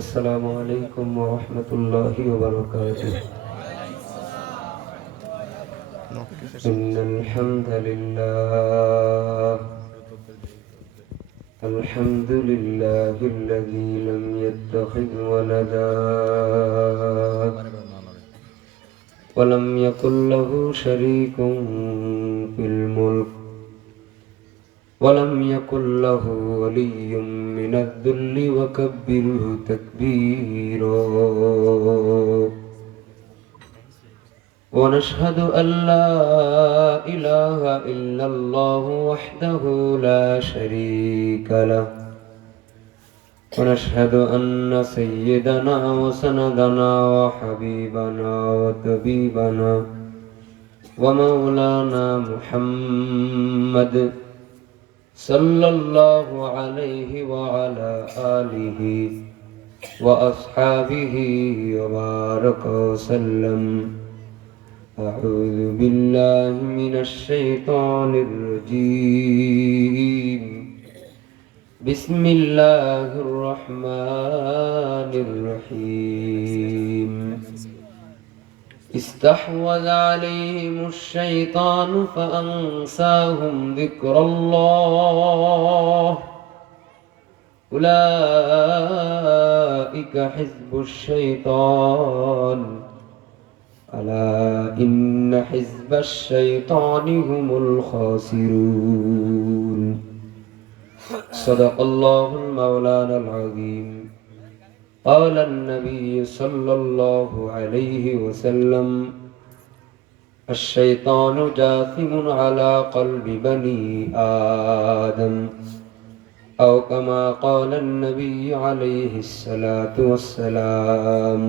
السلام عليكم ورحمة الله وبركاته. إن الحمد لله الذي لم يتخذ ولدا ولم يكن له شريك في الملك ولم يكن له ولي من الذل وكبره تكبيرا. ونشهد أن لا إله إلا الله وحده لا شريك له. ونشهد أن سيدنا وسندنا وحبيبنا وطبيبنا ومولانا محمد صلى الله عليه وعلى آله وأصحابه وبارك وسلم. أعوذ بالله من الشيطان الرجيم. بسم الله الرحمن الرحيم. استحوذ عليهم الشيطان فأنساهم ذكر الله. أولئك حزب الشيطان ألا إن حزب الشيطان هم الخاسرون. صدق الله المولانا العظيم. قال النبي صلى الله عليه وسلم: الشيطان جاثم على قلب بني آدم، أو كما قال النبي عليه الصلاة والسلام.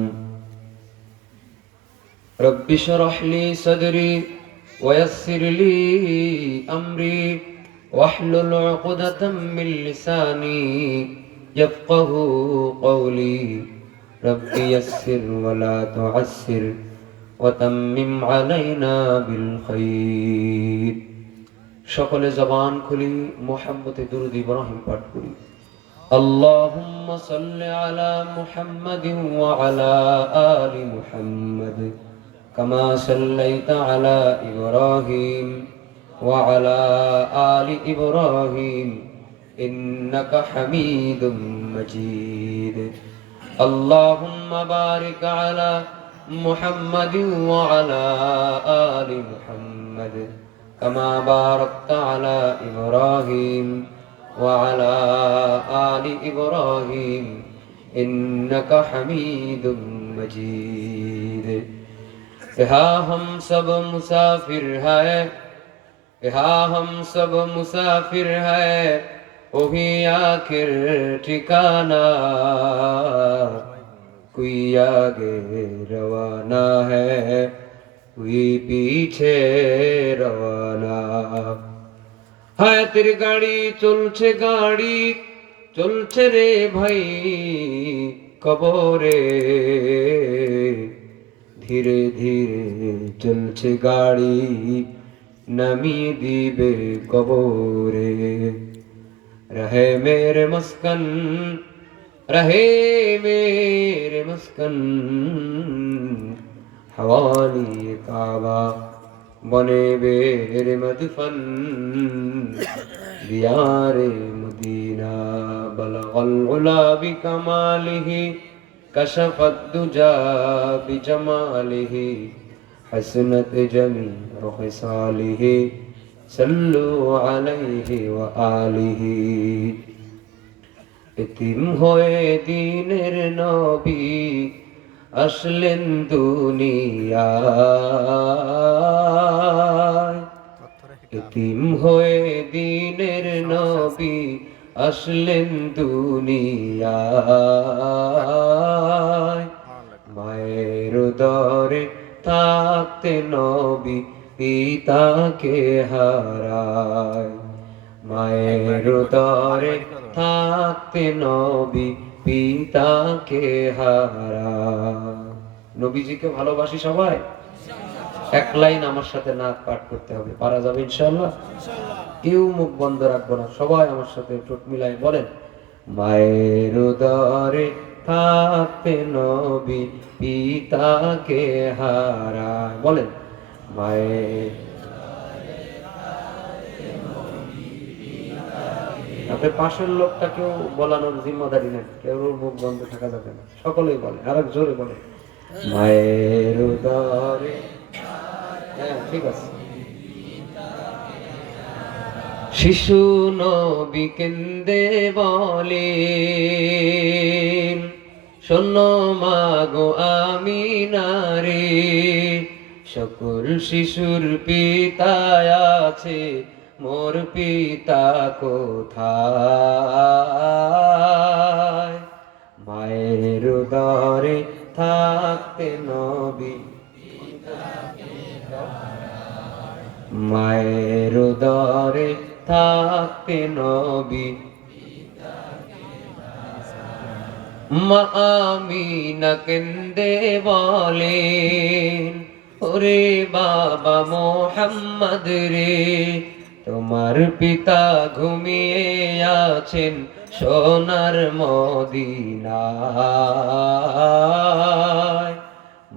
رب اشرح لي صدري ويسر لي أمري واحلل عقدة من لساني يفقه قولي. رب يسر ولا تعسر وتمم علينا بالخير. সকলে জবান খুলি মুহাম্মদে দুরূদ ইব্রাহিম পাঠ করি। اللهم صل على محمد وعلى آل محمد كما صليت على إبراهيم وعلى آل إبراهيم إنك حميد مجيد. اللهم بارك على محمد وعلى آل محمد كما باركت على إبراهيم وعلى آل إبراهيم إنك حميد مجيد. यहाँ हम सब मुसाफिर है, यहाँ हम सब मुसाफिर है, वही आखिर ठिकाना। कोई आगे रवाना है, कोई पीछे रवाना। হায়াতের গাড়ি চলছে রে ভাই কবরে। ধীরে ধীরে চলছে গাড়ি নামিয়ে দিবে কবরে। রহে মেরে মস্কন হওয়ালি কাবা বনে বেরে মদফন দিয়ারে মদিনা। বলগল উলা বিকমালিহি কশফত দুজা বিজমালিহি হসনত জমিউ খিসালিহি সল্লু আলাইহি ওয়া আলিহি। এতিম হয়ে দ্বীনের নবী আসলেন দুনিয়ায়। এতিম হয়ে দ্বীনের নবী আসলেন দুনিয়ায়। মায়ের উদরে থাকতে নবী পিতাকে হারায়। মায়ের উদরে থাকতে নবী পিতাকে হারায়। নবীজিকে ভালোবাসি সবাই। এক লাইন আমার সাথে নাত পাঠ করতে হবে, পারা যাবে ইনশাআল্লাহ? কেউ মুখ বন্ধ রাখবো না, সবাই আমার সাথে ঠোঁট মিলাই বলেন, মায়ের উদরে থাকতে নবী পিতাকে হারায়। বলেন মায়ের। আপনি পাশের লোকটাকেও বলানোর জিম্মাদারি নেন, কেউ মুখ বন্ধ থাকা যাবে না, সকলেই বলে, আর এক জোরে বলে মায়ের উদরে। হ্যাঁ ঠিক আছে। শিশু নবী কেন্দে বলে শোনো মাগো আমিনারে, সকল শিশুর পিতায় আছে, মোর পিতা কোথায়? মায়ের উদরে থাকতে নবী, মায়ের উদরে থাকতে নবী, মা আমিনা কেন্দে বলেন ওরে বাবা মোহাম্মদ রে, তোমার পিতা ঘুমিয়ে আছেন সোনার মদিনায়।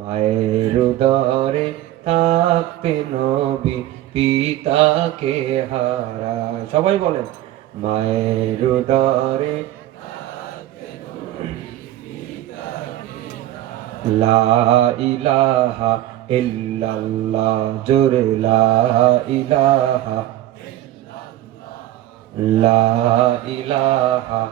মায়ের উদরে থাকতে নবী পিতাকে হারায়। সবাই বলেন মায়ের উদরে। লা ইলাহা ইল্লাল্লাহ, জোরে লা ইলাহা, লা ইলাহা।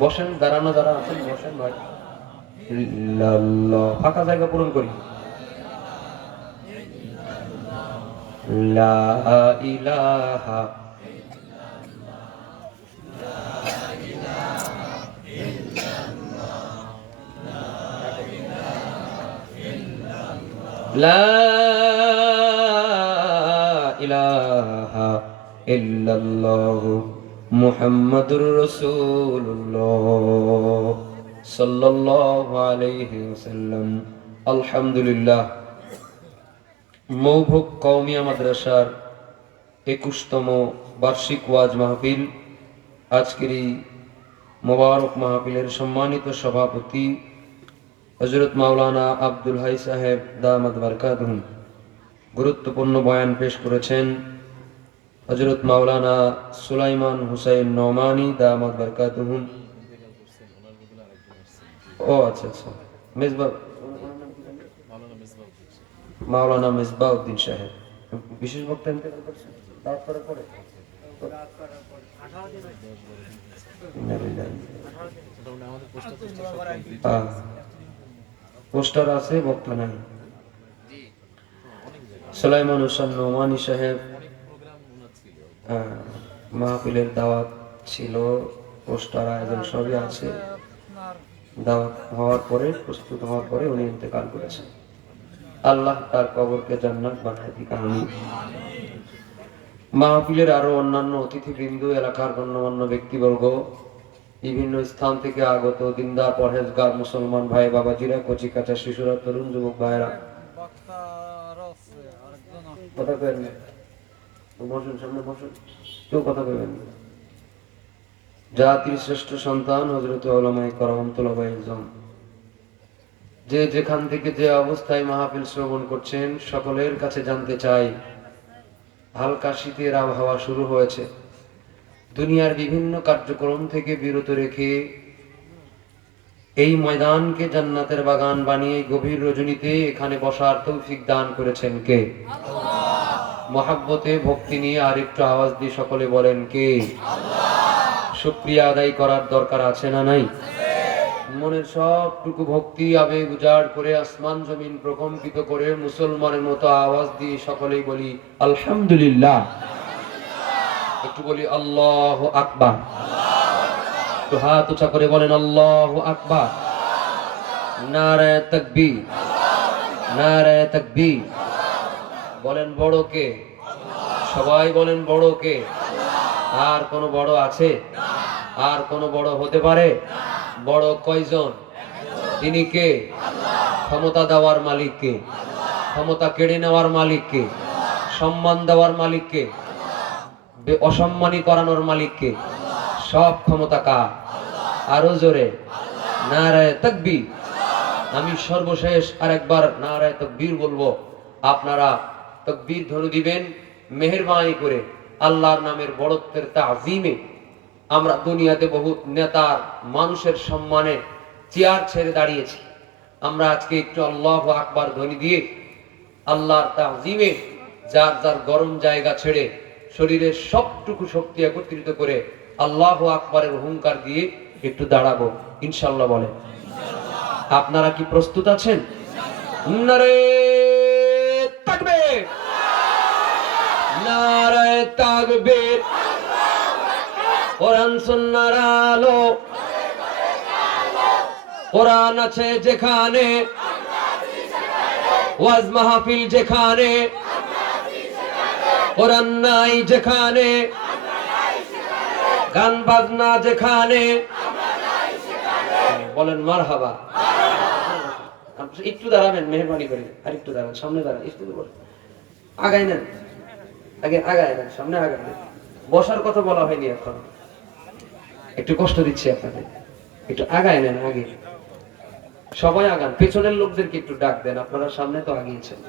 বসেন, দাঁড়ানো যারা আছেন বসেন ভাই। ইল্লাল্লাহ, ফাঁকা জায়গা পূরণ করি। লা ইলাহা, লা ইলাহা ইল্লাল্লাহু মুহাম্মাদুর রাসূলুল্লাহ সাল্লাল্লাহু আলাইহি ওয়াসাল্লাম। আলহামদুলিল্লাহ। মৌভুক কওমিয়া মাদ্রাসার 21তম বার্ষিক ওয়াজ মাহফিল, আজকের এই মোবারক মাহফিলের সম্মানিত সভাপতি হযরত মাওলানা আব্দুল হাই সাহেব দামাত বারকাতুহুম। গুরুত্বপূর্ণ বয়ান পেশ করেছেন হযরত মাওলানা সুলাইমান হুসাইন নোমানী দামাত বারকাতুহুম। ও আচ্ছা আচ্ছা, মেজবা মাওলানা মেজবাউদ্দিন সাহেব বিশেষ বক্তা ইন্তেকাল করেছেন রাত করার পরে। পোস্টার আছে, বক্তা নাই। সুলাইমান হোসেন নোমানী সাহেব মাহফিলের দাওয়াত ছিল, পোস্টার আয়োজন সবই আছে। দাওয়াত হওয়ার পরে, প্রস্তুত হওয়ার পরে উনি ইন্তেকাল করেছেন। আল্লাহ তার কবরকে জান্নাত বানায় দিক, আমিন। মাহফিলের আরো অন্যান্য অতিথিবৃন্দ, এলাকার গণ্যমান্য ব্যক্তিবর্গ, বিভিন্ন স্থান থেকে আগত দিনদার পরহেজগার মুসলমান ভাই বাবাজিরা, কচি কাঁচা শিশুরা, তরুণ যুবক ভাইরা, কথা কইবেন না, বসুন, সামনে বসুন, কেউ কথা কইবেন না। জাতির শ্রেষ্ঠ সন্তান হযরত উলামায়ে কেরাম তুলাবায়ে ইলম, যে যেখান থেকে যে অবস্থায় মাহফিল শ্রবণ করছেন, সকলের কাছে জানতে চাই, হালকা শীতের আবহাওয়া শুরু হয়েছে। দুনিয়ার বিভিন্ন কার্যক্রম থেকে বিরত রেখে এই ময়দানকে জান্নাতের বাগান বানিয়ে গভীর রজনীতে এখানে বসার তৌফিক দান করেছেন কে? আল্লাহ। মহাব্বতে ভক্তি নিয়ে আরেকটু আওয়াজ দিয়ে সকলে বলেন কে? আল্লাহ। শুকরিয়া আদায় করার দরকার আছে না নাই? মনের সবটুকু ভক্তি আবেগ উজাড় করে, আসমান জমিন প্রকম্পিত করে, মুসলমানের মতো আওয়াজ দিয়ে সকলেই বলি আলহামদুলিল্লাহ। একটু বলি আল্লাহু আকবার। একটু হাত উঁচা করে বলেন আল্লাহু আকবার। নারায়ে তাকবীর, নারায়ে তাকবীর। বলেন বড় কে? সবাই বলেন বড় কে? আর কোন বড় আছে? আর কোন বড় হতে পারে? বড় কয়জন? তিনি কে? ক্ষমতা দেওয়ার মালিক কে? ক্ষমতা কেড়ে নেওয়ার মালিক কে? সম্মান দেওয়ার মালিক কে? অসম্মানী করানোর মালিককে? সব ক্ষমতা কার? আরো জোরে নারায়ে তাকবীর। আমি সর্বশেষ আরেকবার নারায়ে তাকবীর বলবো, আপনারা তাকবীর ধ্বনি দিবেন। মেহেরবানি করে আল্লাহর নামের বড়ত্বের তাজিমে আমরা দুনিয়াতে বহুত নেতার মানুষের সম্মানে চেয়ার ছেড়ে দাঁড়িয়েছি, আমরা আজকে একটু আল্লাহু আকবার ধ্বনি দিয়ে আল্লাহর তাজিমে যার যার গরম জায়গা ছেড়ে শরীরের সবটুকু শক্তি একত্রিত করে আল্লাহু আকবারের হুঙ্কার দিয়ে একটু দাঁড়াবো ইনশাআল্লাহ। বলে আপনারা কি প্রস্তুত আছেন? নারে তাকবীর, নারে তাকবীর। কোরআন সুন্নাহর আলো, কোরআন আছে যেখানে, ওয়াজ মাহফিল যেখানে, কোরআন নাই যেখানে, গান বাজনা যেখানে, বলেন মারহাবা। একটু দাঁড়াবেন মেহরবানি করে, আর একটু দাঁড়ান, সামনে দাঁড়ান, একটু আগাই নেন, আগে আগায় নেন, সামনে আগায় নেন। বসার কথা বলা হয়নি এখন, একটু কষ্ট দিচ্ছি আপনাদের, একটু আগায় নেন, আগে সবাই আগান। পেছনের লোকদেরকে একটু ডাক দেন, আপনারা সামনে তো আগিয়েছেন।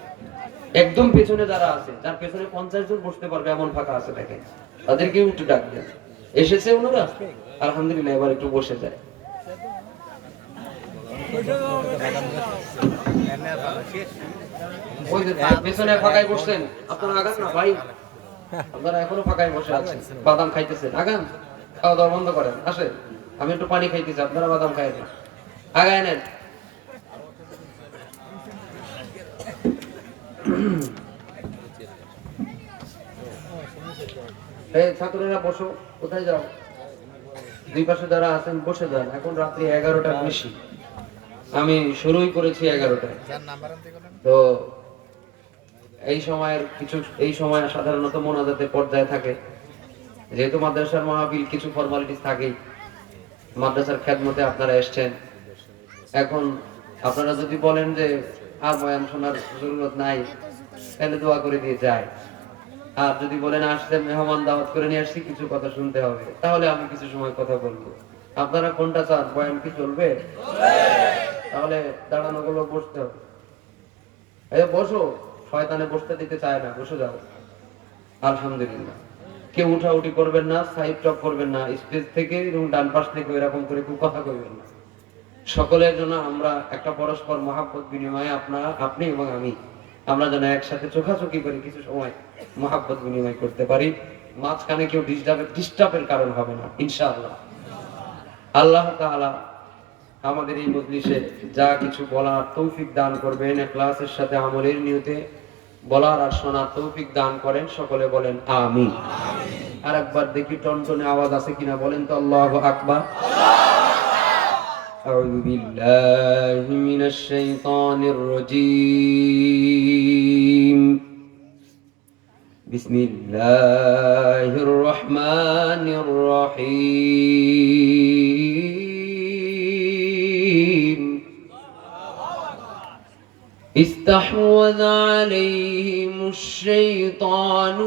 একদম পেছনে যারা আছে, যার পেছনে 50 জন বসতে পারবে এমন ফাঁকা আছে দেখেন, তাদেরকেও একটু ডাক দেন। এসেছে ওনারা, আলহামদুলিল্লাহ, এবার একটু বসে যায়। ওই যে পেছনে ফাঁকায় বসছেন, আপনারা আগান না ভাই, আপনারা এখনো ফাঁকায় বসে আছেন, বাদাম খাইতেছেন, আগান, খাওয়া দাওয়া বন্ধ করেন, আসেন, আমি একটু পানি খাইতেছি, আপনারা বাদাম খাই না, আগায় নেন। এই ছাত্ররা বসো, কোথায় যাও? দুই পাশে যারা আছেন বসে যান। এখন রাত্রি 11টার বেশি, আমি শুরুই করেছি 11টায়। তো এই সময় সাধারণত মোনাজাতের পর্যায়ে থাকে, যেহেতু মাদ্রাসার মাহফিল কিছু ফর্মালিটিস থাকে, মাদ্রাসার খেদমতে আপনারা এসেছেন। এখন আপনারা যদি বলেন যে আর বয়ান শোনার জরুরত নাই, তাহলে দোয়া করে দিয়ে যায়। আর যদি বলেন আসতে মেহমান দাওয়াত করে নিয়ে আসছি, কিছু কথা শুনতে হবে, তাহলে আমি কিছু সময় কথা বলবো। আপনারা কোনটা চান? বয়ান কি চলবে? তাহলে দাঁড়ানো গুলো বসতে হবে। এই বসো, শয়তানে বসতে দিতে চায় না, বসে যাও। আলহামদুলিল্লাহ। কেউ উঠাউঠি করবেন না, সাইড টক করবেন না, স্টেজ থেকে এবং ডান পাশ থেকে এরকম করে কেউ কথা কইবেন না। সকলের জন্য আমরা একটা পরস্পর মহাব্বত বিনিময়ে আপনি এবং আমরা যেন একসাথে চোখাচোখি করে কিছু সময় মহাব্বত বিনিময় করতে পারি। মাঝখানে কেউ ডিস্টার্বের কারণ হবে না ইনশাআল্লাহ। আল্লাহ তাআলা আমাদের এই মজলিসে যা কিছু বলার তৌফিক দান করবেন, ইখলাসের সাথে আমলের নিয়তে বলার আর শোনার তৌফিক দান করেন, সকলে বলেন আমিন। আর একবার দেখি টনটনে আওয়াজ আছে কিনা, বলেন তো আল্লাহু আকবার। আউযু বিল্লাহি মিনাশ শাইতানির রাজীম। বিসমিল্লাহির রহমানির রহিম। استحوذ عليهم الشيطان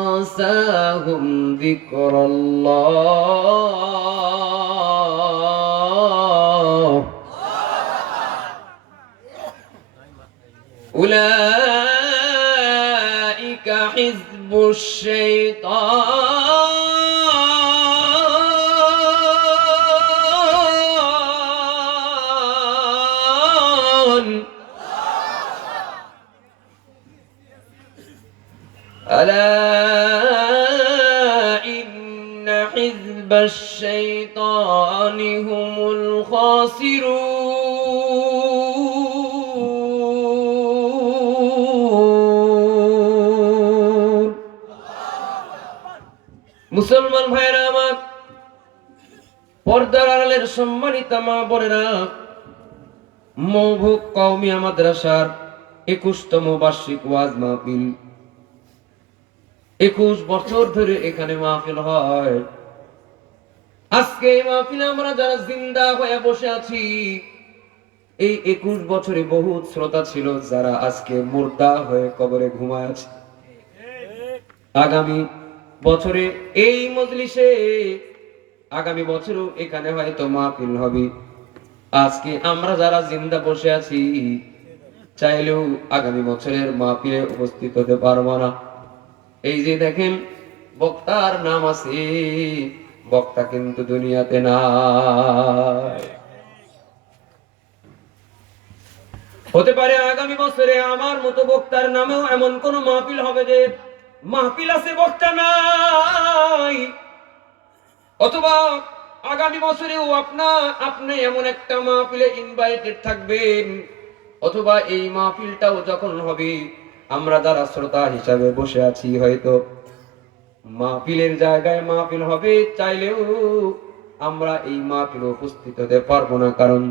فأنساهم ذكر الله أولئك حزب الشيطان ألا إن حزب الشيطان هم الخاسرون মুসলমান ভাইরা আমার, পর্দার আড়ালের সম্মানিত মা বোনেরা, মওভুক কওমিয়া মাদ্রাসার 21তম বার্ষিক ওয়াজ মাহফিল, 21 বছর ধরে এখানে মাহফিল হয়। আজকে এই মাহফিলে আমরা যারা জিন্দা হয়ে বসে আছি, এই 21 বছরে বহুত শ্রোতা ছিল যারা আজকে মুর্দা হয়ে কবরে ঘুমায় আছে। আগামী বছরে এই মজলিসে, আগামী বছরও এখানে হয়তো মাহফিল হবে। আজকে আমরা যারা জিন্দা বসে আছি, চাইলেও আগামী বছরের মাহফিলে উপস্থিত হতে পারবো না। এই যে দেখেন বক্তার নাম আছে, বক্তা কিন্তু দুনিয়াতে নাই। হতে পারে আগামী বছরে আমার মতো বক্তার নামেও এমন কোন মাহফিল হবে যে মাহফিল আছে বক্তা নাই, অথবা আগামী বছরেও আপনি এমন একটা মাহফিলে ইনভাইটেড থাকবেন, অথবা এই মাহফিলটাও যখন হবে আমরা যারা শ্রোতা হিসাবে বসে আছি হয়তো মাহফিলের জায়গায় মাহফিল হবে, চাইলেও আমরা এই মাহফিলে উপস্থিত হতে পারবো না, কারণ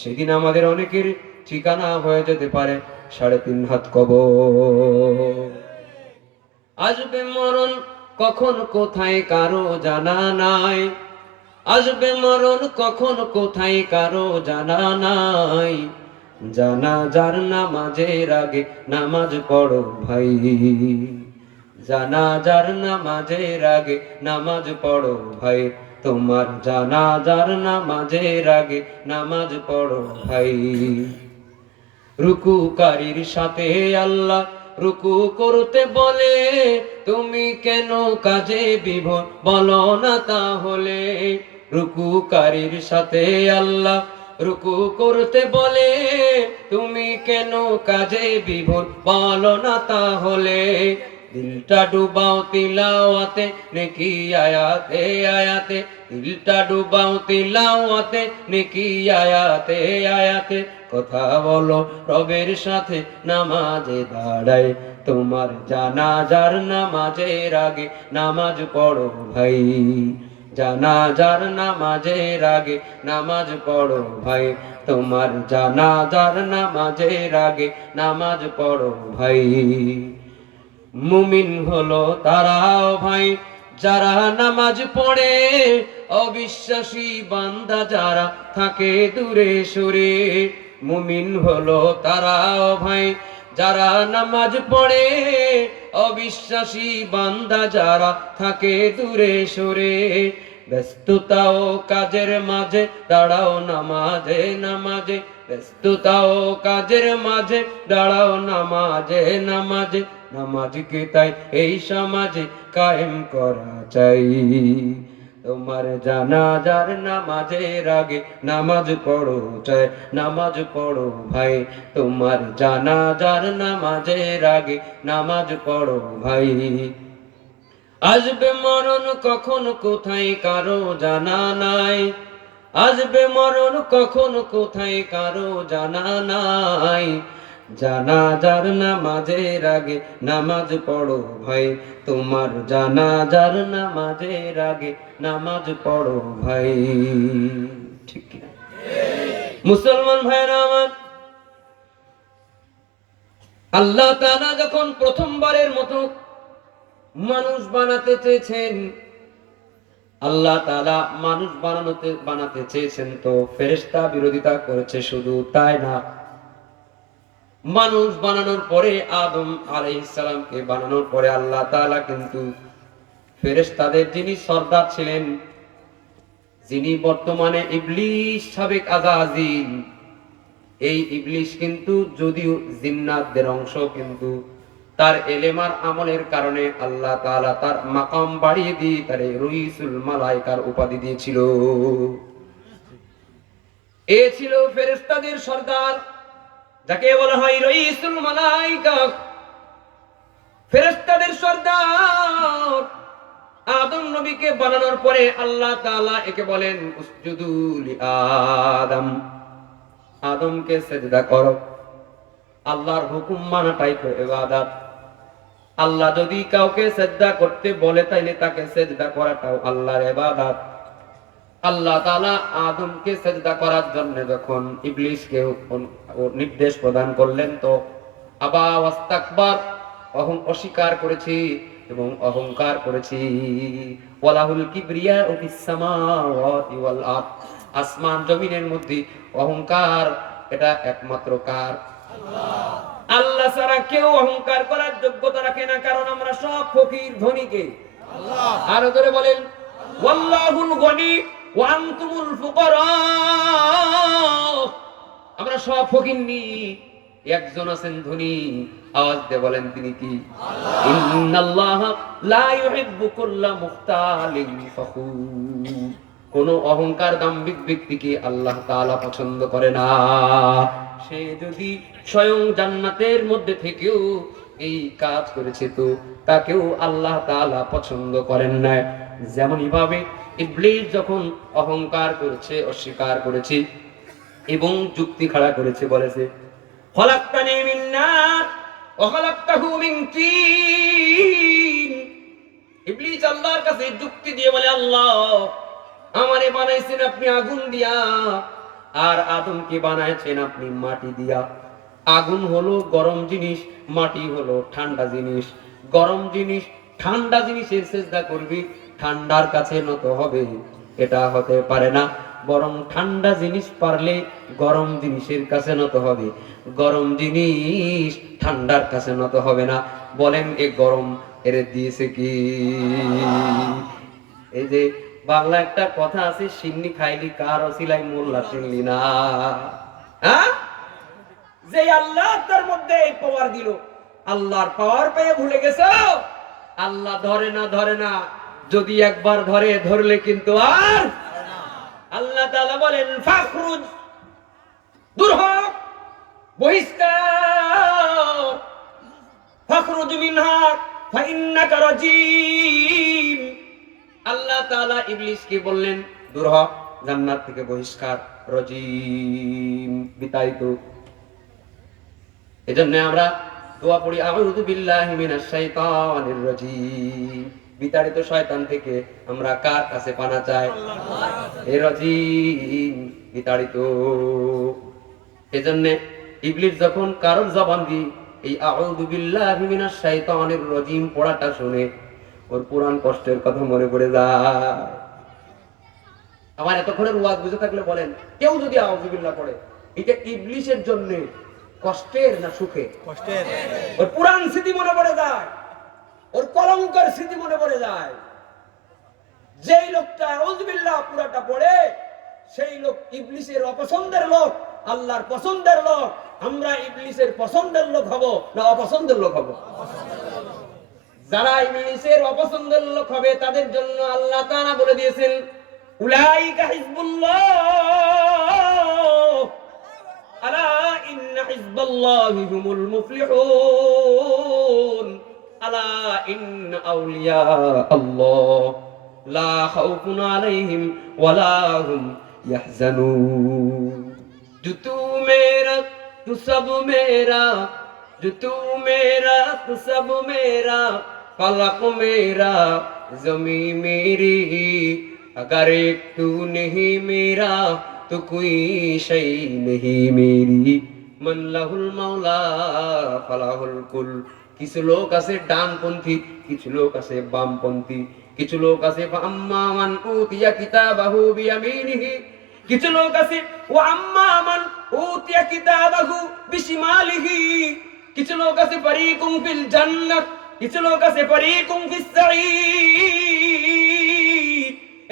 সেদিন আমাদের অনেকের ঠিকানা হয়ে যেতে পারে 3.5 হাত কবর। আসবে মরণ কখন কোথায় কারো জানা নাই, আসবে মরণ কখন কোথায় কারো জানা নাই, জানাজার নামাজের আগে নামাজ পড়ো ভাই, জানাজার নামাজের আগে নামাজ পড়ো ভাই, তোমার জানাজার নামাজের আগে নামাজ পড়ো ভাই। রুকুকারীর সাথে আল্লাহ রুকু করতে বলে, তুমি কেন কাজে বিভোর বলো না তাহলে। রুকুকারীর সাথে আল্লাহ রুকু করতে বলে, তুমি কেন কাজে বিভোর বলো না তাহলে। দিলটা ডুবাও তিলাওয়াতে নেকি আয়াতে আয়াতে, দিলটা ডুবাও তিলাওয়াতে নেকি আয়াতে আয়াতে, কথা বলো রবের সাথে নামাজে দাঁড়ায়, তোমার জানাজার নামাজের আগে নামাজ পড়ো ভাই, জানাজার নামাজের আগে নামাজ পড়ো ভাই, তোমার জানাজার নামাজের আগে নামাজ পড়ো ভাই। মুমিন হলো তারাও ভাই যারা নামাজ পড়ে, অবিশ্বাসী বান্দা যারা থাকে দূরে সরে। মুমিন হলো তারাও ভাই যারা নামাজ পড়ে, অবিশ্বাসী বান্দা যারা থাকে দূরে সরে। ব্যস্ততা ও কাজের মাঝে দাঁড়াও নামাজে নামাজে, ব্যস্ততা ও কাজের মাঝে দাঁড়াও নামাজে নামাজে, নামাজকে তাই এই সমাজে কায়েম করা চাই। তোমার জানাজার নামাজের আগে নামাজ পড়ো চাই, নামাজ পড়ো ভাই, তোমার জানাজার নামাজের আগে নামাজ পড়ো ভাই। আসবে মরণ কখন কোথায় কারো জানা নাই, আসবে মরণ কখন কোথায় কারো জানা নাই, জানাজার নামাজের আগে নামাজ পড়ো ভাই, তোমার জানাজার নামাজের আগে নামাজ পড়ো ভাই। ঠিক কিনা? মুসলমান ভাইরা আমার, আল্লাহ তাআলা যখন প্রথমবারের মতো মানুষ বানাতে চেয়েছেন, আল্লাহ তাআলা মানুষ বানাতে চেয়েছেন তো ফেরেশতা বিরোধিতা করেছে, শুধু তাই না, মানুষ বানানোর পরে আদম আলাইহিস সালামকে বানানোর পরে আল্লাহ তাআলা কিন্তু ফেরেশতাদের যিনি সর্দার ছিলেন, যিনি বর্তমানে ইবলিস সাবেক আযাজিল, এই ইবলিস কিন্তু যদিও জিন্নাতদের অংশ, কিন্তু তার এলেমার আমলের কারণে আল্লাহ তাআলা তার মাকাম বাড়িয়ে দিয়ে তার রইসুল মালায়েকার উপাধি দিয়েছিল। এ ছিল ফেরেশতাদের সর্দার, যাকে বলা হয় রইসুল মালায়েকা, ফেরেশতাদের সর্দার। আদম নবীকে বানানোর পরে আল্লাহ তাআলা একে বলেন উসজুদু লি আদম, আদমকে সিজদা করো। আল্লাহর হুকুম মানাটাই তো ইবাদত। আল্লাহ যদি কাউকে সিজদা করতে বলে তাইলে তাকে সিজদা করাটাও আল্লাহর ইবাদত। আল্লাহ তাআলা আদমকে সিজদা করার জন্য যখন ইবলিসকে নির্দেশ প্রদান করলেন, তো আবা ওয়াস্তাকবার, অস্বীকার করেছি এবং অহংকার করেছি। ওয়ালাহুল কিবরিয়া ফিস সামাওয়াতি ওয়াল আরদ, আসমান জমিনের মধ্যে অহংকার এটা একমাত্র কার? আল্লাহ ছাড়া কেউ অহংকার করার যোগ্যতা রাখে না, কারণ আমরা সব ফকির ধনীকে আল্লাহ। আরো ধরে বলেন ওয়াল্লাহুল গনি ওয়া আনতুমুল ফুকারা। আমরা সব ফকিন্নি, একজন আছেন ধনী, আওয়াজ দিয়ে বলেন তিনি কি? আল্লাহ। ইন্নাল্লাহা লা ইউহিব্বু কুল্লা মুখতালিন ফখুর। কোন অহংকার দাম্ভিক ব্যক্তিকে আল্লাহ তাআলা পছন্দ করে না। সে যদি স্বয়ং জান্নাতের মধ্যে থেকেও এই কাজ করেছে তো তাকেও আল্লাহ তাআলা পছন্দ করেন না। যেমন ভাবে ইবলিস যখন অহংকার করেছে, অস্বীকার করেছে এবং যুক্তি খাড়া করেছে, বলেছে খলাকতানি মিন নার ওয়া খলাকতাহু মিন তিন। ইবলিস আল্লাহর কাছে যুক্তি দিয়ে বলে, আল্লাহ আমারে বানাইছেন আপনি আগুন দিয়া, আর আদমকে বানাইছেন আপনি মাটি দিয়া। আগুন হলো গরম জিনিস, মাটি হলো ঠান্ডা জিনিস। গরম জিনিস ঠান্ডা জিনিসের সেজদা করবি, ঠান্ডার কাছে নত হবে, এটা হতে পারে না। বরং ঠান্ডা জিনিস পারলে গরম জিনিসের কাছে নত হবে, গরম জিনিস ঠান্ডার কাছে নত হবে না। বলেন এ গরম এরে দিয়েছে কি? এই যে বাংলা একটা কথা আছে, সিন্নি খাইলি কার অসিলাই মোল্লা চিনলি না। হ্যাঁ, যে আল্লাহ তার মধ্যে এই পাওয়ার দিল, আল্লাহর পাওয়ার পেয়ে ভুলে গেছো। আল্লাহ ধরে না, ধরে না, যদি একবার ধরে, ধরলে কিন্তু আর। আল্লাহ তাআলা বলেন ফাখরুজ, দূর হ, বহিষ্কার, ফাখরুজ মিনহা ফাইন্নাকা রাজিম। আল্লাহ তাআলা ইবলিসকে বললেন দূর হ, জান্নাত থেকে বহিষ্কার, রাজিম, বিতাড়িত। এজন্য আমরা দোয়া পড়ি আউযু বিল্লাহি মিনাশ শাইতানির রাজিম। বিতাড়িত শয়তান থেকে আমরা কার কাছে পানা চাই? আল্লাহ। এ রাজিম, বিতাড়িত। এজন্য ইবলিস যখন কারোর জবান দিয়ে এই আউযু বিল্লাহি মিনাশ শাইতানির রাজিম পড়াটা শুনে ওর পুরান কষ্টের কথা মনে পড়ে যায়। আমার এতক্ষণের ওয়াজ বুঝে থাকলে বলেন, কেউ যদি আউযু বিল্লাহ পড়ে, এটা ইবলিসের জন্য কষ্টের না সুখে? কষ্টের। ওর পুরান স্মৃতি মনে পড়ে যায়, ওর কলঙ্কের স্মৃতি মনে পড়ে যায়। যেই লোকটা আউযু বিল্লাহ পুরাটা পড়ে, সেই লোক ইবলিসের অপছন্দের লোক, আল্লাহর পছন্দের লোক। আমরা ইবলিসের পছন্দের লোক হব না অপছন্দের লোক হব? যারা ইবলিসের অপছন্দের লোক হবে তাদের জন্য আল্লাহ তাআলা বলে দিয়েছেন উলাইকা হিজবুল্লাহ, আলা ইন্না হিজবাল্লাহি হুমুল মুফলিহুন, আলা ইন্না আউলিয়া আল্লাহ লা খাউফুন আলাইহিম ওয়ালা হুম ইয়াহজানুন। जो तू मेरा तू सब मेरा, जो तू मेरा तू सब मेरा, फलक मेरा ज़मीं मेरी, अगर एक तू नहीं मेरा तो कोई शै नहीं मेरी, मन लहुल मौला फलाहुल कुल। কিছু লোক আছে ডানপন্থী, কিছু লোক আছে বামপন্থী, কিছু লোক আছে আম্মা মান উতিয়া কিতাবাহু বিয়ামিনিহি, কিছু লোক আছে ওয়া আম্মা মান উতিয়া কিতাবাহু বিশিমালিহি, কিছু লোক আছে ফারিকুম ফিল জান্নাত, কিছু লোক আছে ফারিকুম ফিস সাঈদ।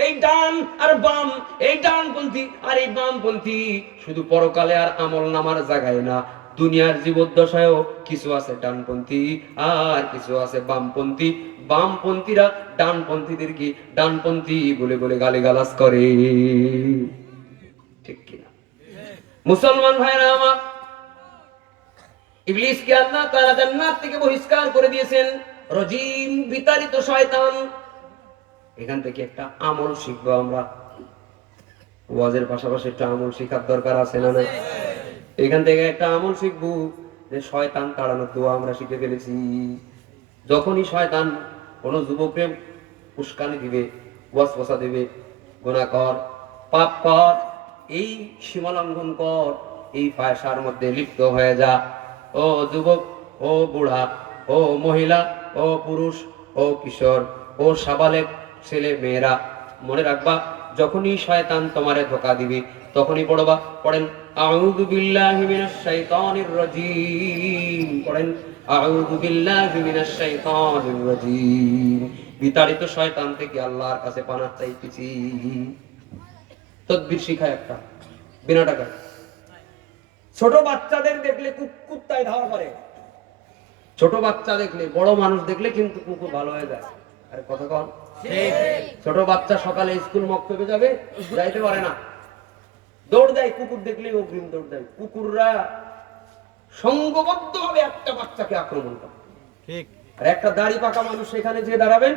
এই ডান আর বাম, এই ডানপন্থী আর এই বামপন্থী শুধু পরকালে আর আমল নামার জায়গায় না, দুনিয়ার জীবদ্দশায়ও কিছু আছে ডানপন্থী আর কিছু আছে বামপন্থী। বামপন্থীরা ডানপন্থীদের কি ডানপন্থী বলে বলে গালিগালাজ করে, ঠিক কিনা? মুসলমান ভাইরা আমার, ইবলিসকে আল্লাহ তাআলা জান্নাত থেকে বহিষ্কার করে দিয়েছেন, রাজিম, বিতাড়িত শয়তান। এখান থেকে একটা আমল শিখবো আমরা। ওয়াজের পাশাপাশি একটা আমল শেখার দরকার আছে না নাই? এখান থেকে একটা আমল শিখবো যে শয়তান তাড়ানোর দোয়া আমরা শিখে ফেলেছি। যখনই শয়তান কোন যুবককে উস্কানি দিবে, ওয়াসওয়াসা দিবে, গুনাহ কর, পাপ কর, এই সীমা লঙ্ঘন কর, এই ফায়সার মধ্যে লিপ্ত হয়ে যা, ও যুবক, ও বুড়া, ও মহিলা, ও পুরুষ, ও কিশোর, ও সাবালেক ছেলে মেয়েরা, মনে রাখবা যখনই শয়তান তোমারে ধোঁকা দিবে তখনই পড়বা, পড়েন আউযু বিল্লাহি মিনাশ শাইতানির রাজিম, পড়েন আউযু বিল্লাহি মিনাশ শাইতানির রাজিম। বিতাড়িত শয়তান থেকে আল্লাহর কাছে পানাহ চাইতেছি। তদবির শিখায় একটা বিনা টাকায়। ছোট বাচ্চাদের দেখলে কুত্তায় ধাওয়া করে, ছোট বাচ্চা দেখলে, বড় মানুষ দেখলে কিন্তু কুকুর ভালো হয়ে যায়। আরে কথা কন। ছোট বাচ্চা সকালে স্কুল মক্তবে যাবে, যাইতে পারে না, দৌড় দেয়, কুকুর দেখলেই অগ্রিম দৌড় দেয়। কুকুররা সংঘবদ্ধ ভাবে একটা বাচ্চাকে আক্রমণ করে। ঠিক। আর একটা দাড়ি পাকা মানুষ সেখানে যে দাঁড়াবেন,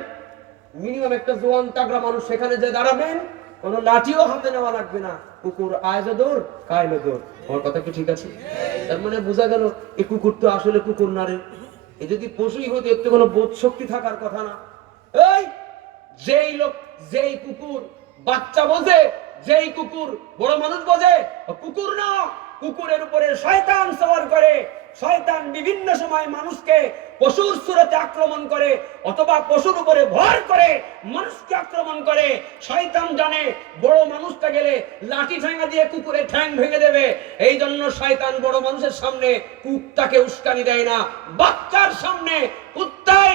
মিনিমাম একটা জোয়ান তাগড়া মানুষ সেখানে যে দাঁড়াবেন, কোন লাঠিও হাতে নেওয়া লাগবে না। কুকুর আয়জো দৌড়, কায়লো দৌড়। আমার কথা কি ঠিক আছে? তার মানে বোঝা গেল এই কুকুর তো আসলে কুকুর না রে। এ যদি পশুই হতো এর তো কোনো বোধ শক্তি থাকার কথা না। এই যেই লোক, যেই কুকুর বাচ্চা বোঝে, যেই কুকুর বড় মানুষ বোঝে, কুকুর না, কুকুরের উপরে শয়তান সওয়ার করে। শয়তান বিভিন্ন সময় মানুষকে পশুর সুরতে আক্রমণ করে, অথবা পশুর উপরে ভর করে মানুষকে আক্রমণ করে। শয়তান জানে বড় মানুষটা গেলে লাঠি ঠ্যাঙ্গা দিয়ে কুকুরের ঠ্যাং ভেঙে দেবে। এই জন্য শয়তান বড় মানুষের সামনে কুত্তাকে উস্কানি দেয় না, বাচ্চার সামনে কুত্তাই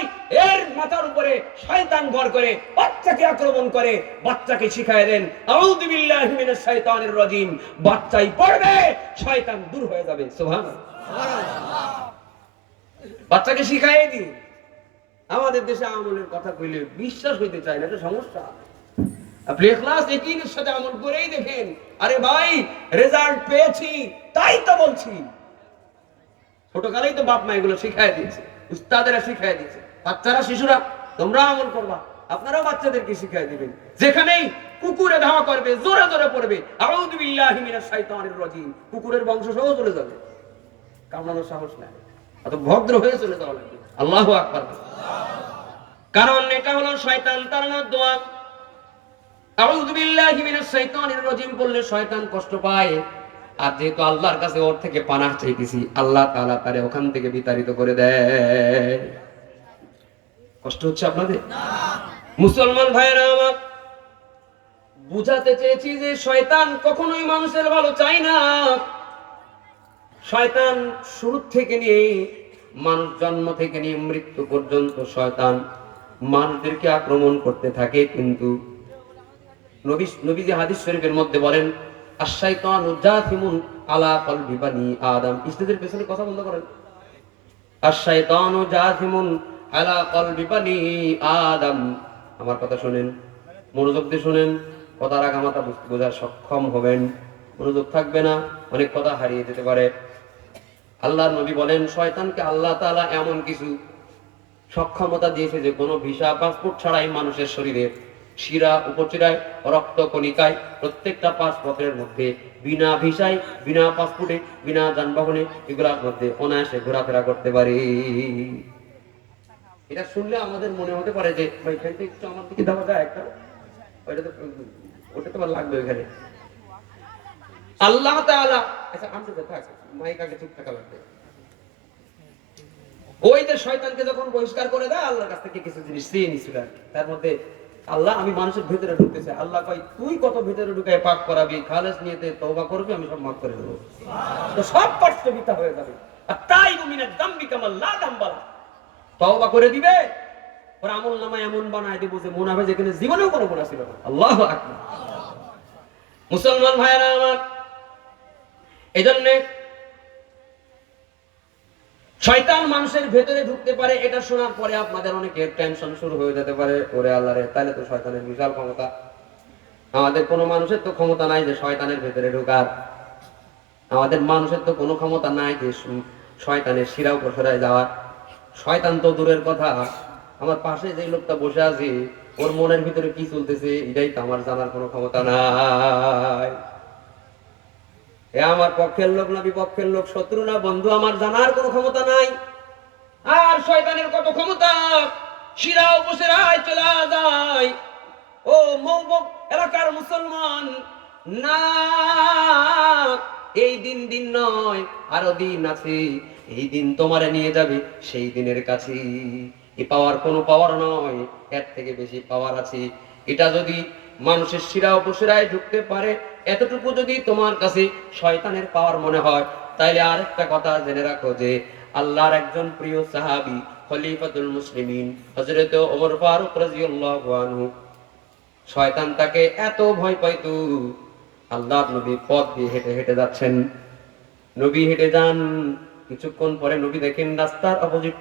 এর মাথার উপরে শয়তান ভর করে বাচ্চাকে আক্রমণ করে। বাচ্চাকে শিখায় দেন আউযু বিল্লাহি মিনাশ শাইতানির রাজিম, বাচ্চাই পড়বে, শয়তান দূর হয়ে যাবে। সুবহানাল্লাহ। বাচ্চাকে শিখাই দিন। আমাদের দেশে আমলের কথা কইলে বিশ্বাস হইতে চায় না, এটা সমস্যা। আপনি ইখলাস ইয়াকিনের সাথে আমল করেই দেখেন। আরে ভাই রেজাল্ট পেয়েছি তাই তো বলছি। ছোটকালেই তো বাপ মা এগুলো শিখাই দিয়েছে, উস্তাদেরা শিখাই দিয়েছে। বাচ্চারা, শিশুরা তোমরা আমল করবা, আপনারাও বাচ্চাদেরকে শিখাই দিবেন। যেখানেই কুকুরে ধাওয়া করবে জোরে জোরে পড়বে আউযু বিল্লাহি মিনাশ শাইতানির রাজিম, কুকুরের বংশ সহ চলে যাবে, কামড়ানোর সাহস নাই, এত ভদ্র হয়ে চলে যাওয়া লাগবে। আল্লাহু আকবার। কারণ এটা হলো শয়তান তাড়ানোর দোয়া। আউযু বিল্লাহি মিনাশ শাইতানির রাজিম বললে শয়তান কষ্ট পায়, আর যেহেতু আল্লাহর কাছে ওর থেকে পানাহ চাইতেছি, আল্লাহ তাআলা তারে ওখান থেকে বিতাড়িত করে দেয়। কষ্ট হচ্ছে আপনাদের? মুসলমান ভাইরা আমার, বুঝাতে চেয়েছি যে শয়তান কখনোই মানুষের ভালো চায় না। শয়তান শুরু থেকে নিয়ে মানুষ জন্ম থেকে নিয়ে মৃত্যু পর্যন্ত শয়তান মানুষদেরকে আক্রমণ করতে থাকে। কিন্তু নবীজি হাদিস শরীফের মধ্যে বলেন আশ-শাইতানু জাথিমুন আলা কলবি বানি আদম। ইসলামের পেছনে কথা বন্ধ করেন। আশ-শাইতানু জাথিমুন আলা কলবি বানি আদম। আমার কথা শুনেন, মনোযোগ দিয়ে শুনেন, কথা রাগামাতা বোঝার সক্ষম হবেন। মনোযোগ থাকবে না, অনেক কথা হারিয়ে যেতে পারে। আল্লাহর নবী বলেন শয়তানকে আল্লাহ তাআলা এমন কিছু সক্ষমতা দিয়েছে যে কোনো ভিসা পাসপোর্ট ছাড়াই মানুষের শরীরে শিরা উপচিরায় রক্ত কণিকায় প্রত্যেকটা পাসপোর্টের মধ্যে বিনা ভিসায়, বিনা পাসপোর্টে, বিনা যানবাহনে এগুলোর মধ্যে অনায়াসে ঘোরাফেরা করতে পারে। এটা শুনলে আমাদের মনে হতে পারে যে ভাই ফ্যানটা একটু আমার দিকে দেওয়া যায় একটা, ওটা তো লাগবে ওখানে। আল্লাহ তাআলা, আচ্ছা আমি তো থাক মাইক আগে ঠিক থাকা লাগবে। ওই যে শয়তানকে যখন বহিষ্কার করে দেয় আল্লাহর কাছ থেকে কিছু জিনিস চেয়ে নিছিল, তার মধ্যে আল্লাহ আমি মানুষের ভিতরে ঢুকতেছে। আল্লাহ কয় তুই কত ভিতরে ঢুকায় পাক করাবি, খালেস নিয়েতে তওবা করবি, আমি সব মাফ করে দেবো, তো সব কষ্ট মিটা হয়ে যাবে। আর তাই মুমিনের যামবি কামাল লা যামবালা, তওবা করে দিবে, ওর আমলনামা এমন বানায় দিব যে মুনাফে যেখানে জীবনেও কোনো গুনাহ ছিল না। আল্লাহু আকবার। মুসলমান ভাইরা আমার, এজন্য শয়তান মানুষের ভেতরে ঢুকতে পারে। এটা শোনার পরে আপনাদের অনেকের টেনশন শুরু হয়ে যেতে পারে, ওরে আল্লাহ রে, তাহলে তো শয়তানের বিশাল ক্ষমতা। আমাদের কোনো মানুষের তো ক্ষমতা নাই যে শয়তানের ভেতরে ঢোকার। আমাদের মানুষের তো কোনো ক্ষমতা নাই যে শয়তানের শিরা উপসরায় যাওয়ার। শয়তান তো দূরের কথা, আমার পাশে যে লোকটা বসে আছে ওর মনের ভিতরে কি চলতেছে এটাই তো আমার জানার কোনো ক্ষমতা নাই। এ আমার পক্ষের লোক না বিপক্ষের লোক, শত্রু না বন্ধু, আমার জানার কোনো ক্ষমতা নাই। আর শয়তানের কত ক্ষমতা, শিরা উপসেরায় চলে যায়। ও মৌবক এলাকার মুসলমান, না এই দিন দিন নয়, আরো দিন আছে। এই দিন তোমারে নিয়ে যাবে সেই দিনের কাছে। এই পাওয়ার কোনো পাওয়ার নয়, এর থেকে বেশি পাওয়ার আছে। এটা যদি মানুষের শিরা উপসেরায় ঢুকতে পারে, এতটুকু যদি তোমার কাছে শয়তানের পাওয়ার মনে হয়, তাইলে আরেকটা কথা জেনে রাখো যে আল্লাহর একজন প্রিয় সাহাবী খলিফাতুল মুসলিমিন হযরত ওমর ফারুক রাদিয়াল্লাহু আনহু, শয়তান তাকে এত ভয় পাইতো, আল্লাহর নবী পথ দিয়ে হেঁটে হেঁটে যাচ্ছেন, নবী হেঁটে যান, কিছুক্ষণ পরে নবী দেখেন রাস্তার অপোজিট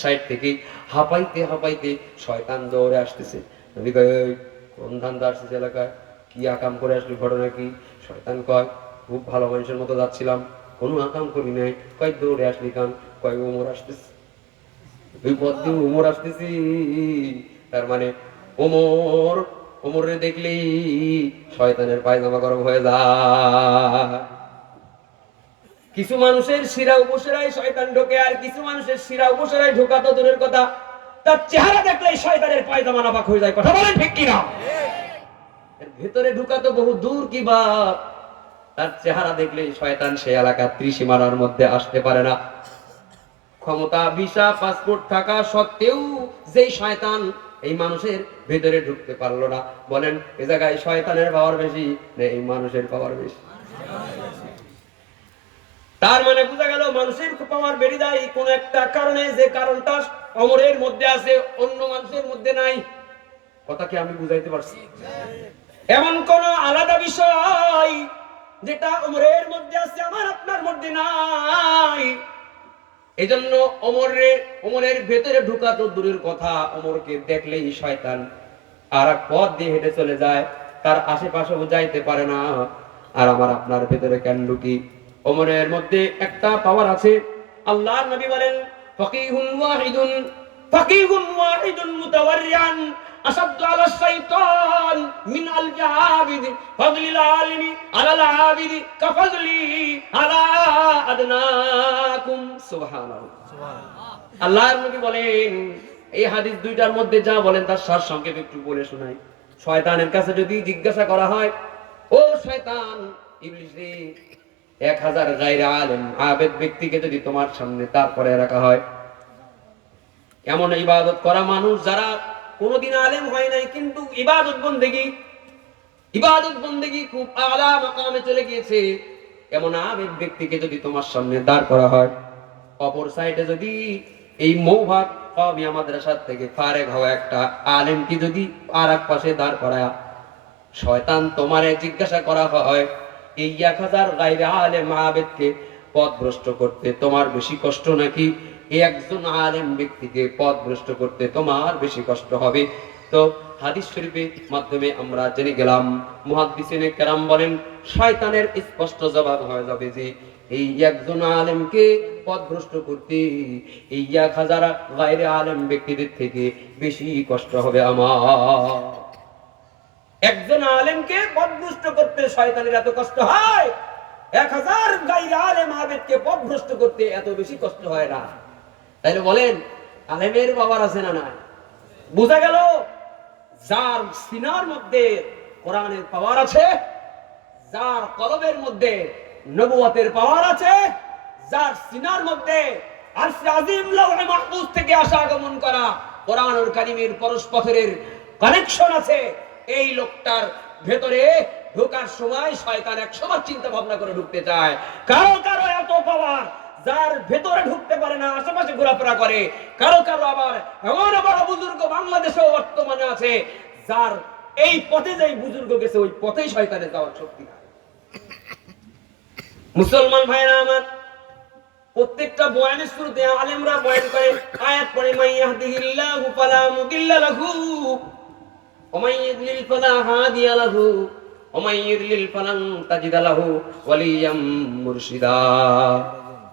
সাইড থেকে হাঁপাইতে হাঁপাইতে শয়তান দৌড়ে আসতেছে। নবী কয়, "এই, কোন ধান্দা আসছিস এলাকায়? কি আকাম করে আসলি, ঘটনা কি?" শয়তান কয়, "খুব ভালো মানুষের মতো যাচ্ছিলাম, কোনো আকাম করি নাই।" কয়, "দৌড়ে আসলি কান?" কয়, "ওমর আসতেছে, ওই পথ দিয়ে ওমর আসতেছি।" তার মানে ওমর, ওমরে দেখলেই শয়তানের পায়জামা গরম হয়ে যায়। কিছু মানুষের শিরা উপশিরায় শয়তান ঢোকে, আর কিছু মানুষের শিরা উপশিরায় ঢোকা তো দূরের কথা, তার চেহারা দেখলেই শয়তানের পায়জামা নাপাক হয়ে যায়। কথা বলেন ঠিক কিনা? এর ভেতরে ঢোকা তো বহু দূর কি বাত, তার চেহারা দেখলেই শয়তান সেই এলাকার ত্রিসীমানার মধ্যে আসতে পারে না। ক্ষমতা, ভিসা, পাসপোর্ট থাকা সত্ত্বেও যেই শয়তান এই মানুষের ভেতরে ঢুকতে পারলো না, বলেন এ জায়গায় শয়তানের পাওয়ার বেশি না এই মানুষের পাওয়ার বেশি? তার মানে বোঝা গেল মানুষের পাওয়ার বেড়ে যায় কোন একটা কারণে, যে কারণটা অমরের মধ্যে আছে অন্য মানুষের মধ্যে নাই। কথা কি আমি বুঝাইতে পারছি? এমন কোন আলাদা বিষয় যেটা অমরের মধ্যে আছে আমার আপনার মধ্যে নাই। এই জন্য অমরের ভেতরে ঢুকা তো দূরের কথা, অমরকে দেখলেই শয়তান আর এক পথ দিয়ে হেঁটে চলে যায়, তার আশেপাশেও যাইতে পারে না। আর আমার আপনার ভেতরে কেন ঢুকি? ওমরের মধ্যে একটা পাওয়ার আছে। আল্লাহর নবী বলেন, ফাকিহুন ওয়াহিদুন মুতাওয়ারিয়ান আসাদু আলা শাইতান মিন আলফি আবিদ ফাদলিল আলিমি আলাল আবিদি কাফাদলি আলা আদনাকুম। সুবহানাল্লাহ। আল্লাহর নবী বলেন, এই হাদিস দুইটার মধ্যে যা বলেন তার সার সংক্ষেপ একটু বলে শোনাই। শয়তানের কাছে যদি জিজ্ঞাসা করা হয়, ও শয়তান, ইবলিস রে, 1000 গায়রে আলেম আবেদ ব্যক্তিকে যদি তোমার সামনে তারপরে রাখা হয়, এমন ইবাদত করা মানুষ যারা কোনোদিন আলেম হয় নাই কিন্তু ইবাদত বন্দেগী খুব আলা মাকামে চলে গিয়েছে, এমন আবেদ ব্যক্তিকে যদি তোমার সামনে দাঁড় করা হয়, অপর সাইডে যদি এই মৌভাগ কওমিয়া মাদ্রাসা থেকে ফারেগ হওয়া একটা আলেমকে যদি আর এক পাশে দাঁড় করায় শয়তান তোমারে জিজ্ঞাসা করা হয়, এই 1000 গায়রে আলেম আবেদকে পথভ্রষ্ট করতে তোমার বেশি কষ্ট নাকি এই একজন আলেম ব্যক্তিকে পথভ্রষ্ট করতে তোমার বেশি কষ্ট হবে? তো হাদিস শরীফের মাধ্যমে আমরা জেনে গেলাম, মুহাদ্দিসিনে কেরাম বলেন, শয়তানের স্পষ্ট জবাব হয়ে যাবে যে এই একজন আলেমকে পথভ্রষ্ট করতে এই 1000 গায়রে আলেম ব্যক্তিদের থেকে বেশি কষ্ট হবে আমার। একজন আলেমকে পথভ্রষ্ট করতে শয়তানের এত কষ্ট হয়, 1000 গায়রে আলেম আবেদকে পথভ্রষ্ট করতে এত বেশি কষ্ট হয় না। তাইলে বলেন আলেমের পাওয়ার আছে না নাই? বোঝা গেল যার সিনার মধ্যে কোরআনের পাওয়ার আছে, যার কলবের মধ্যে নবুয়তের পাওয়ার আছে, যার সিনার মধ্যে আরশে আজিম লওহে মাহফুজ থেকে আসা আগমন করা কোরআনুল কারীমের পরস্পরের কানেকশন আছে, এই লোকটার ভেতরে ঢোকার সময় শয়তান 100 বার চিন্তা ভাবনা করে ঢুকতে চায়। কারো কারো এত পাওয়ার যার ভেতরে ঢুকতে পারে না, আশেপাশে ঘোরাফেরা করে। কারো কারো আবার এমন বড় বুজুর্গ বাংলাদেশেও বর্তমানে আছে, যার এই পথে যেই বুজুর্গ গেছে ওই পথেই শয়তানের যাওয়ার শক্তি নাই। মুসলমান ভাইরা আমার, প্রত্যেকটা বয়ানের শুরুতে আলেমরা বয়ান করে আয়াত পড়ে, মাইয়াহদিহিল্লাহু ফালা মুদিল্লা লাহু ওয়া মান ইউদ্লিল ফালা হাদিয়া লাহু ওয়া মান ইউদ্লিল ফালান তাজিদা লাহু ওয়ালিয়াম মুরশিদা।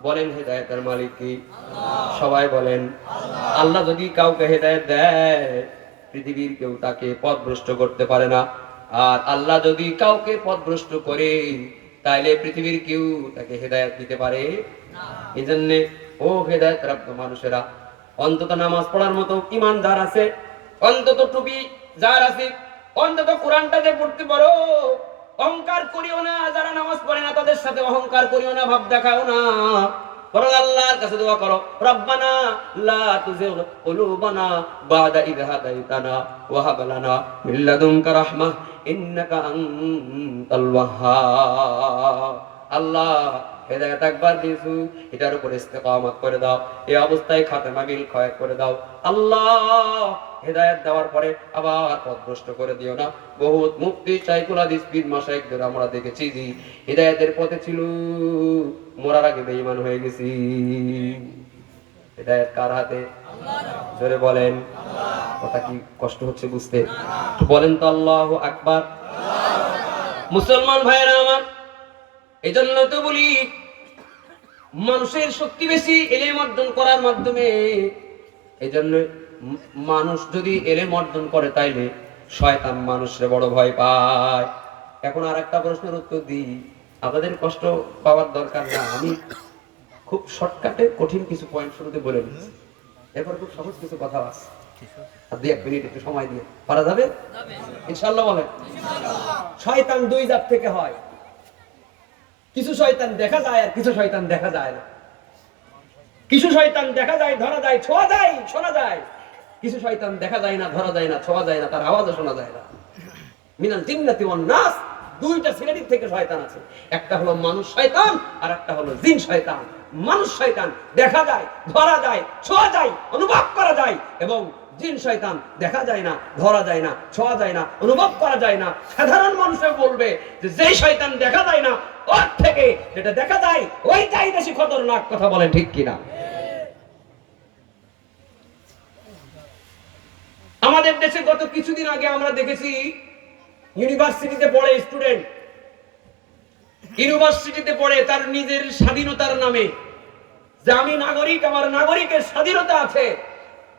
বলেন হেদায়েতের মালিক কি? আল্লাহ। সবাই বলেন আল্লাহ। আল্লাহ যদি কাউকে হেদায়েত দেয় পৃথিবীর কেউ তাকে পথভ্রষ্ট করতে পারে না, আর আল্লাহ যদি কাউকে পথভ্রষ্ট করে তাইলে পৃথিবীর কেউ তাকে হেদায়েত দিতে পারে না। এজন্য ও হেদায়েত প্রাপ্ত মানুষেরা, অন্তত নামাজ পড়ার মতো ঈমান যার আছে, অন্তত টুপি যার আছে, অন্তত কোরআনটা যে পড়তে পারো, অহংকার করিও না। যারা নামাজ পড়ে না তাদের সাথে অহংকার করিও না, ভাব দেখাও না, বরং আল্লাহর কাছে দোয়া করো, রব্বানা লা তুযিগ কুলুবানা বাদা ইয হাদাইতানা ওয়া হাব লানা মিন লাদুনকা রাহমাহ ইন্নাকা আনতাল ওয়াহ্হাব। আল্লাহ হেদায়েত একবার দিয়েছো, এটার উপর ইস্তেকামত করে দাও, এই অবস্থায় খাতেমা বিল খয় করে দাও আল্লাহ। হেদায়েত দেওয়ার পরে আবার পথভ্রষ্ট করে দিও না। বহুত মুফতি শাইখুল হাদিস পীর মাশায়েখদের আমরা দেখেছি যে হেদায়েতের পথে ছিল, মরার আগে বেঈমান হয়ে গেছি। হেদায়েত কার হাতে? আল্লাহর। জোরে বলেন আল্লাহ। কথা কি কষ্ট হচ্ছে বুঝতে? একটু বলেন তো আল্লাহু আকবার। মুসলমান ভাইরা আমার, এজন্য তো বলি মানুষের শক্তি বেশি ইলম অর্জন করার মাধ্যমে। এজন্য মানুষ যদি ইলম অর্জন করে তাইলে শয়তান মানুষের বড় ভয় পায়। এখন আর একটা প্রশ্নের উত্তর দিই, আপনাদের কষ্ট পাওয়ার দরকার না, আমি খুব শর্টকাটে কঠিন কিছু পয়েন্ট শুরুতে বলে দিচ্ছি, এরপর খুব সহজ কিছু কথা আছে। আর 2-1 মিনিট একটু সময় দিয়ে পারা যাবে ইনশাআল্লাহ? বলেন শয়তান দুই জাত থেকে হয়, কিছু শয়তান দেখা যায় আর কিছু শয়তান দেখা যায় না। কিছু শয়তান দেখা যায়, ধরা যায়, ছোঁয়া যায়, শোনা যায়। কিছু শয়তান দেখা যায় না, ধরা যায় না, ছোঁয়া যায় না, তার আওয়াজও শোনা যায় না। মিনাল জিন্নাতি ওয়ান নাস, দুইটা শ্রেণীর থেকে শয়তান আছে। একটা হলো মানুষ শয়তান আর একটা হলো জিন শয়তান। মানুষ শয়তান দেখা যায়, ধরা যায়, ছোঁয়া যায়, অনুভব করা যায়, এবং জিন শয়তান দেখা যায় না, ধরা যায় না, ছোঁয়া যায় না, অনুভব করা যায় না। সাধারণ মানুষে বলবে যে যেই শয়তান দেখা যায় না ওর থেকে যেটা দেখা যায় ওইটাই বেশি খতরনাক। কথা বলেন ঠিক কিনা? আমাদের দেশে গত কিছুদিন আগে আমরা দেখেছি ইউনিভার্সিটিতে পড়ে স্টুডেন্ট, ইউনিভার্সিটিতে পড়ে তার নিজের স্বাধীনতার নামে যে আমি নাগরিক, আমার নাগরিকের স্বাধীনতা আছে,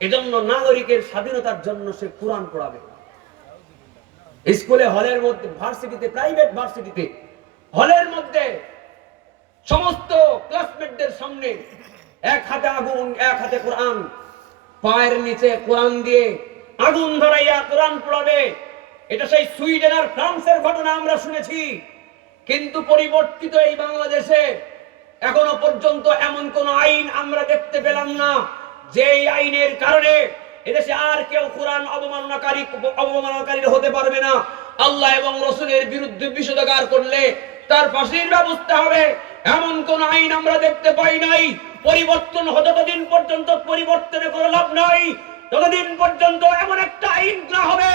এজন্য নাগরিকের স্বাধীনতার জন্য সে কোরআন পড়াবে। স্কুলে হলের মধ্যে, ভার্সিটিতে, প্রাইভেট ভার্সিটিতে হলের মধ্যে সমস্ত ক্লাসমেটদের সামনে এক হাতে আগুন, এক হাতে কোরআন, পায়ের নিচে কোরআন দিয়ে আগুন ধরাইয়া কোরআন পড়াবে। এটা সেই সুইডেন আর ফ্রান্সের ঘটনা আমরা শুনেছি, কিন্তু পরিবর্তিত এই বাংলাদেশে এখনো পর্যন্ত এমন কোন আইন আমরা দেখতে পেলাম না যে আইনের কারণে এদেশে আর কেউ কোরআন অবমাননাকারী হতে পারবে না। আল্লাহ এবং রাসূলের বিরুদ্ধে বিষোদগার করলে তার ফাঁসির ব্যবস্থা হবে, এমন কোন আইন আমরা দেখতে পাই নাই। পরিবর্তন যতদিন পর্যন্ত পরিবর্তনে কোনো লাভ নাই, ততদিন পর্যন্ত এমন একটা আইন না হবে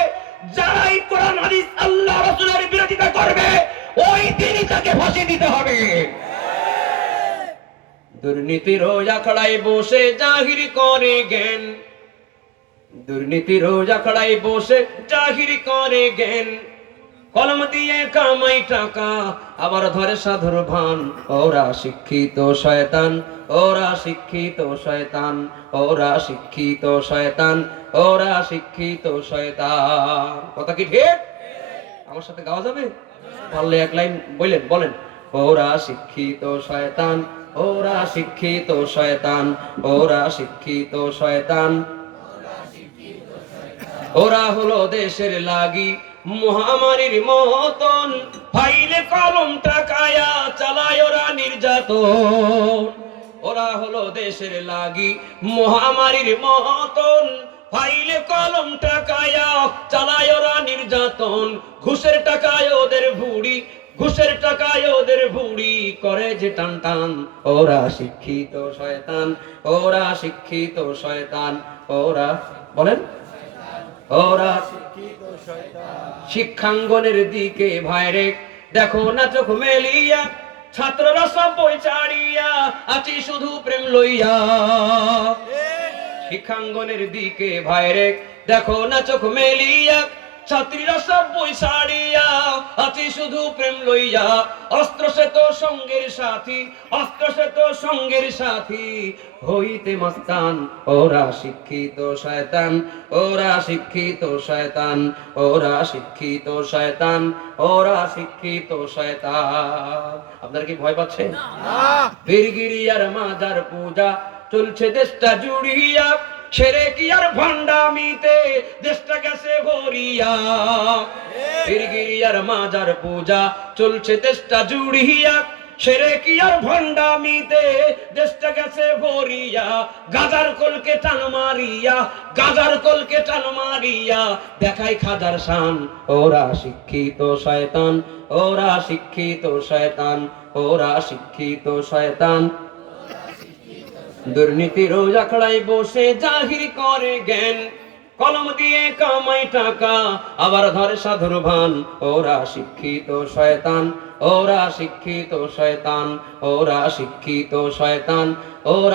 যারাই কোরআন হাদিস আল্লাহ রাসূলের বিরোধিতা করবে ওই দিনই তাকে ফাঁসি দিতে হবে। দুর্নীতির আখড়ায় বসে জাহির করে জ্ঞান, দুর্নীতির আখড়ায় বসে জাহির করে জ্ঞান, কলম দিয়ে কামাই টাকা আবার ধরে সাধুর ভান। ওরা শিক্ষিত শয়তান, ওরা শিক্ষিত শয়তান, ওরা শিক্ষিত শয়তান, ওরা শিক্ষিত শয়তান। কথা কি ঠিক? আমার সাথে গাওয়া যাবে? পারলে এক লাইন বলেন, বলেন। ওরা শিক্ষিত শয়তান, ওরা শিক্ষিত শয়তান, ওরা শিক্ষিত শয়তান, ওরা হলো দেশের লাগি মহামারীর মতন, ফাইলে কলম টাকায়া চালায় ওরা নির্যাতন। ওরা হলো দেশের লাগি মহামারীর মতন, ফাইলে কলম টাকায়া চালায় ওরা নির্যাতন। ঘুষের টাকায় ওদের ভুড়ি, ঘুষের টাকায় ওদের ভুড়ি করে যে টান টান। ওরা শিক্ষিত শয়তান, ওরা শিক্ষিত শয়তান, ওরা বলেন ওরা শিক্ষিত শয়তান। শিক্ষাঙ্গনের দিকে ভাইরে দেখো না চোখ মেলিয়া, ছাত্ররা সব বই ছাড়িয়া আছি শুধু প্রেম লইয়া। শিক্ষাঙ্গনের দিকে ভাইরে দেখো না চোখ মেলিয়া, ছাত্রীরা সব বই ছাড়িয়া আছি শুধু প্রেম লইয়া। অস্ত্র সে তো সঙ্গের সাথী, অস্ত্র সে তো সঙ্গের সাথী হইতে মস্তান। ওরা শিক্ষিত শয়তান, ওরা শিক্ষিত শয়তান, ওরা শিক্ষিত শয়তান, ওরা শিক্ষিত শয়তান। আপনারা কি ভয় পাচ্ছেন? বীরগিরি আর মাজার পূজা চলছে দেশটা জুড়িয়া, ছেড়ে কি আর ভণ্ডামিতে দেশটা গেছে ভরিয়া। বীরগিরি আর মাজার পূজা চলছে দেশটা জুড়িয়া, সেরেকি আর ভণ্ডামিতে দেশটা গেছে ভরিয়া, গাজার কলকে টান মারিয়া, গাজার কলকে টান মারিয়া দেখাই খাজার শান। ওরা শিক্ষিত শয়তান, ওরা শিক্ষিত শয়তান, ওরা শিক্ষিত শয়তান। দুর্নীতির আখড়ায় বসে জাহির করে জ্ঞান, কলম দিয়ে কামাই টাকা আবার ধরে সাধুর ভান। ওরা শিক্ষিত শয়তান, ওরা শিক্ষিত শয়তান, ওরা শিক্ষিত শয়তান, ওরা